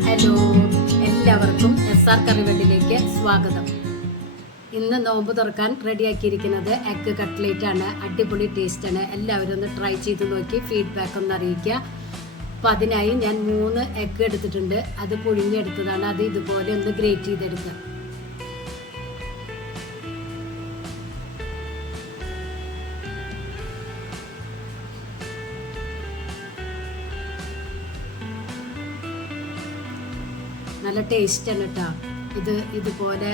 Hello, എല്ലാവർക്കും SR കറിവെട്ടിലേക്ക് സ്വാഗതം. ഇന്ന് നോമ്പ് തുറക്കാൻ റെഡിയാക്കിയിരിക്കുന്നത് എഗ് കട്ട്ലേറ്റ് ആണ്. അടിപൊളി ടേസ്റ്റ് ആണ്. എല്ലാവരും ഒന്ന് ട്രൈ ചെയ്ത് നോക്കി ഫീഡ്ബാക്ക് ഒന്ന് അറിയിക്കുക. അപ്പം അതിനായി ഞാൻ 3 എഗ്ഗ് എടുത്തിട്ടുണ്ട്. അത് പുഴുങ്ങിയെടുത്തതാണ്. അത് ഇതുപോലെ ഒന്ന് ഗ്രേറ്റ് ചെയ്തെടുക്കുക. നല്ല ടേസ്റ്റാണ് കേട്ടോ. ഇതുപോലെ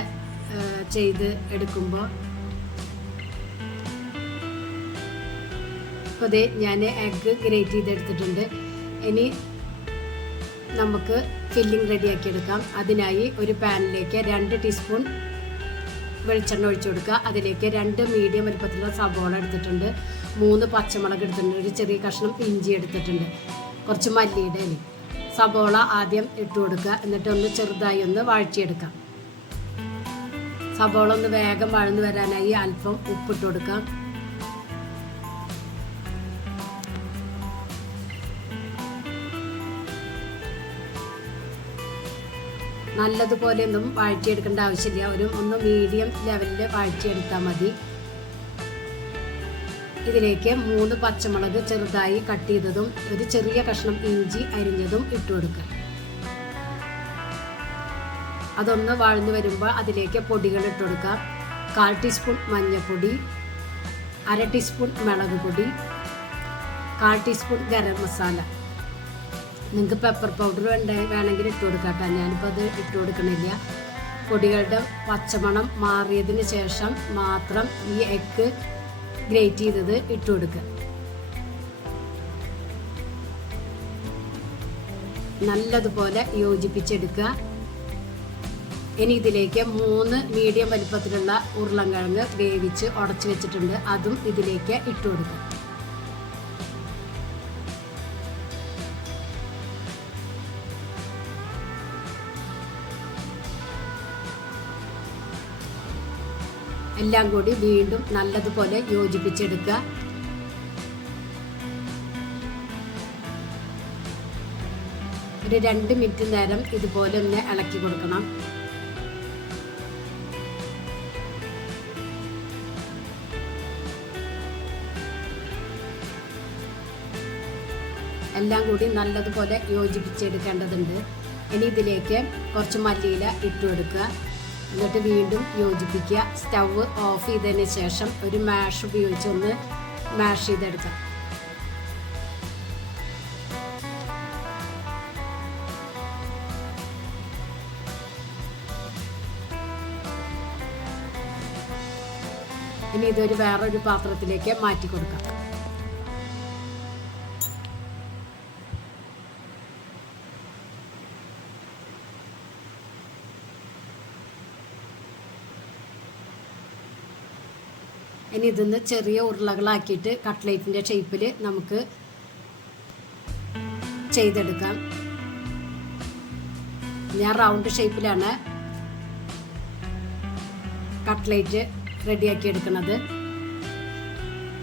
ചെയ്ത് എടുക്കുമ്പോൾ. അപ്പോൾ ഇത് ഞാൻ എഗ്ഗ് ഗ്രേറ്റ് ചെയ്തെടുത്തിട്ടുണ്ട്. ഇനി നമുക്ക് ഫില്ലിംഗ് റെഡിയാക്കി എടുക്കാം. അതിനായി ഒരു പാനിലേക്ക് 2 ടീസ്പൂൺ വെളിച്ചെണ്ണ ഒഴിച്ചു കൊടുക്കുക. അതിലേക്ക് 2 മീഡിയം വലുപ്പത്തിലുള്ള സവോള എടുത്തിട്ടുണ്ട്, 3 പച്ചമുളക് എടുത്തിട്ടുണ്ട്, ഒരു ചെറിയ കഷ്ണം ഇഞ്ചി എടുത്തിട്ടുണ്ട്, കുറച്ച് മല്ലിയുടെ ഇല. സവോള ആദ്യം ഇട്ട് കൊടുക്കുക. എന്നിട്ട് ഒന്ന് ചെറുതായി ഒന്ന് വഴറ്റിയെടുക്കാം. സവോള ഒന്ന് വേഗം വഴന്നു വരാനായി അല്പം ഉപ്പിട്ട് കൊടുക്കാം. നല്ലതുപോലെ ഒന്നും വഴറ്റിയെടുക്കേണ്ട ആവശ്യമില്ല. ഒന്ന് മീഡിയം ലെവലിൽ വഴറ്റിയെടുത്താൽ മതി. ഇതിലേക്ക് 3 പച്ചമുളക് ചെറുതായി കട്ട് ചെയ്തതും ഒരു ചെറിയ കഷ്ണം ഇഞ്ചി അരിഞ്ഞതും ഇട്ട് കൊടുക്കുക. അതൊന്ന് വഴന്നു വരുമ്പോൾ അതിലേക്ക് പൊടികൾ ഇട്ട് കൊടുക്കുക. 1/4 ടീസ്പൂൺ മഞ്ഞൾപ്പൊടി, 1/2 ടീസ്പൂൺ മുളക് പൊടി, 1/4 ടീസ്പൂൺ ഗരം മസാല. നിങ്ങൾക്ക് പെപ്പർ പൗഡർ വേണമെങ്കിൽ ഇട്ട് കൊടുക്കാം കേട്ടോ. ഞാനിപ്പോൾ അത് ഇട്ട് കൊടുക്കണില്ല. പൊടികളുടെ പച്ചമണം മാറിയതിന് ശേഷം മാത്രം ഈ എഗ്ഗ് ഗ്രേറ്റ് ചെയ്തത് ഇട്ട് കൊടുക്കുക. നല്ലതുപോലെ യോജിപ്പിച്ചെടുക്കുക. ഇനി ഇതിലേക്ക് 3 മീഡിയം വലിപ്പത്തിലുള്ള ഉരുളൻകിഴങ്ങ് വേവിച്ച് ഉടച്ചു വെച്ചിട്ടുണ്ട്. അതും ഇതിലേക്ക് ഇട്ട് കൊടുക്കുക. എല്ലാം കൂടി വീണ്ടും നല്ലതുപോലെ യോജിപ്പിച്ചെടുക്കുക. ഒരു 2 മിനിറ്റ് നേരം ഇതുപോലെ ഒന്ന് ഇളക്കി കൊടുക്കണം. എല്ലാം കൂടി നല്ലതുപോലെ യോജിപ്പിച്ചെടുക്കേണ്ടതുണ്ട്. ഇനി ഇതിലേക്ക് കുറച്ച് മല്ലിയില ഇട്ട് കൊടുക്കുക. എന്നിട്ട് വീണ്ടും യോജിപ്പിക്കുക. സ്റ്റവ് ഓഫ് ചെയ്തതിന് ശേഷം ഒരു മാഷ് ഉപയോഗിച്ച് ഒന്ന് മാഷ് ചെയ്തെടുക്കാം. ഇനി ഇതൊരു വേറൊരു പാത്രത്തിലേക്ക് മാറ്റി കൊടുക്കാം. ഇനി ഇതൊന്ന് ചെറിയ ഉരുളകളാക്കിയിട്ട് കട്ട്ലേറ്റിൻ്റെ ഷേപ്പിൽ നമുക്ക് ചെയ്തെടുക്കാം. ഞാൻ റൗണ്ട് ഷേപ്പിലാണ് കട്ട്ലേറ്റ് റെഡിയാക്കി എടുക്കുന്നത്.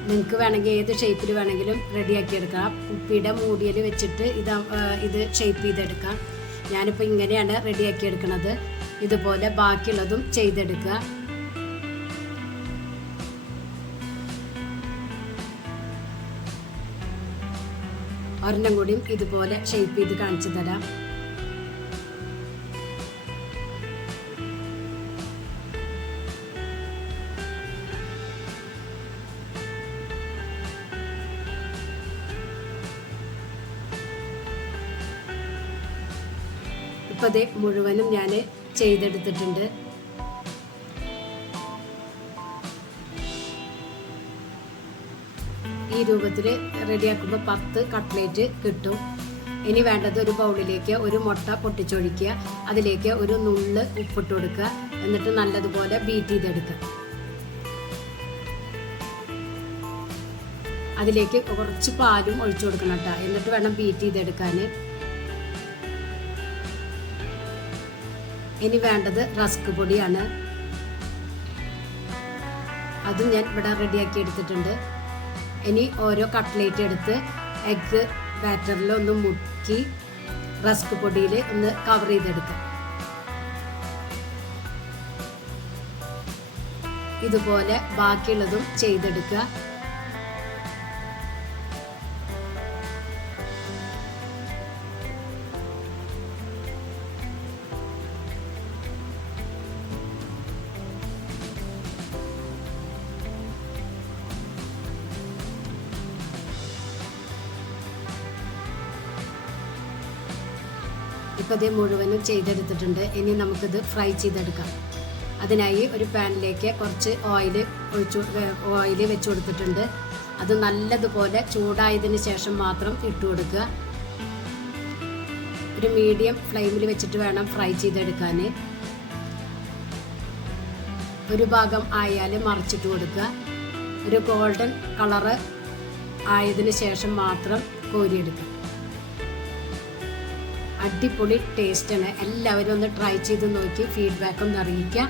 നിങ്ങൾക്ക് വേണമെങ്കിൽ ഏത് ഷേപ്പിൽ വേണമെങ്കിലും റെഡിയാക്കി എടുക്കാം. കുപ്പിയുടെ മൂടിയിൽ വെച്ചിട്ട് ഇത് ഷേപ്പ് ചെയ്തെടുക്കാം. ഞാനിപ്പോൾ ഇങ്ങനെയാണ് റെഡിയാക്കി എടുക്കുന്നത്. ഇതുപോലെ ബാക്കിയുള്ളതും ചെയ്തെടുക്കുക. ഒരെണ്ണം കൂടിയും ഇതുപോലെ ഷേപ്പ് ചെയ്ത് കാണിച്ചു തരാം. ഇപ്പം അത് മുഴുവനും ഞാൻ ചെയ്തെടുത്തിട്ടുണ്ട്. ഈ രൂപത്തിൽ റെഡിയാക്കുമ്പോൾ 10 കട്ട്ലേറ്റ് കിട്ടും. ഇനി വേണ്ടത് ഒരു ബൗളിലേക്ക് ഒരു മുട്ട പൊട്ടിച്ചൊഴിക്കുക. അതിലേക്ക് ഒരു നുള്ള് ഉപ്പിട്ട് കൊടുക്കുക. എന്നിട്ട് നല്ലതുപോലെ ബീറ്റ് ചെയ്തെടുക്കുക. അതിലേക്ക് കുറച്ച് പാലും ഒഴിച്ചു കൊടുക്കണം കേട്ടോ. എന്നിട്ട് വേണം ബീറ്റ് ചെയ്തെടുക്കാൻ. ഇനി വേണ്ടത് റസ്ക് പൊടിയാണ്. അതും ഞാൻ ഇവിടെ റെഡിയാക്കി എടുത്തിട്ടുണ്ട്. ഇനി ഓരോ കട്ട്ലേറ്റ് എടുത്ത് എഗ്ഗ് ബാറ്ററിൽ ഒന്ന് മുക്കി റസ്ക് പൊടിയിൽ ഒന്ന് കവർ ചെയ്തെടുക്കാം. ഇതുപോലെ ബാക്കിയുള്ളതും ചെയ്തെടുക്കുക. ഇപ്പോൾ ഇത് മുഴുവനും ചെയ്തെടുത്തിട്ടുണ്ട്. ഇനി നമുക്കിത് ഫ്രൈ ചെയ്തെടുക്കാം. അതിനായി ഒരു പാനിലേക്ക് കുറച്ച് ഓയിൽ വെച്ച് കൊടുത്തിട്ടുണ്ട്. അത് നല്ലതുപോലെ ചൂടായതിന് ശേഷം മാത്രം ഇട്ട് കൊടുക്കുക. ഒരു മീഡിയം ഫ്ലെയിമിൽ വെച്ചിട്ട് വേണം ഫ്രൈ ചെയ്തെടുക്കാൻ. ഒരു ഭാഗം ആയാൽ മറിച്ചിട്ട് കൊടുക്കുക. ഒരു ഗോൾഡൻ കളറ് ആയതിനു ശേഷം മാത്രം കോരിയെടുക്കുക. അടിപൊളി ടേസ്റ്റാണ്. എല്ലാവരും ഒന്ന് ട്രൈ ചെയ്ത് നോക്കി ഫീഡ്ബാക്ക് ഒന്ന് അറിയിക്കാം.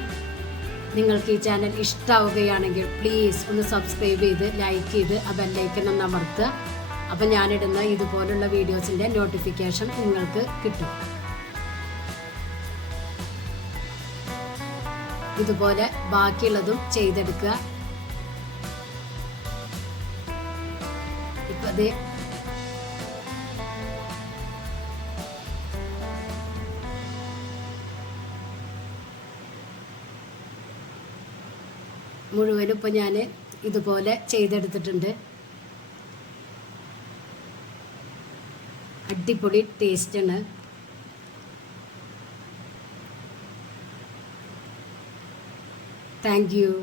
നിങ്ങൾക്ക് ഈ ചാനൽ ഇഷ്ടമാവുകയാണെങ്കിൽ പ്ലീസ് ഒന്ന് സബ്സ്ക്രൈബ് ചെയ്ത് ലൈക്ക് ചെയ്ത് ആ ബെല്ലൈക്കൺ ഒന്ന് അമർത്തുക. അപ്പം ഞാനിടുന്ന ഇതുപോലുള്ള വീഡിയോസിൻ്റെ നോട്ടിഫിക്കേഷൻ നിങ്ങൾക്ക് കിട്ടും. ഇതുപോലെ ബാക്കിയുള്ളതും ചെയ്തെടുക്കുക. ഇപ്പം അത് മുഴുവനും ഇപ്പോൾ ഞാൻ ഇതുപോലെ ചെയ്തെടുത്തിട്ടുണ്ട്. അടിപൊളി ടേസ്റ്റാണ്. Thank you.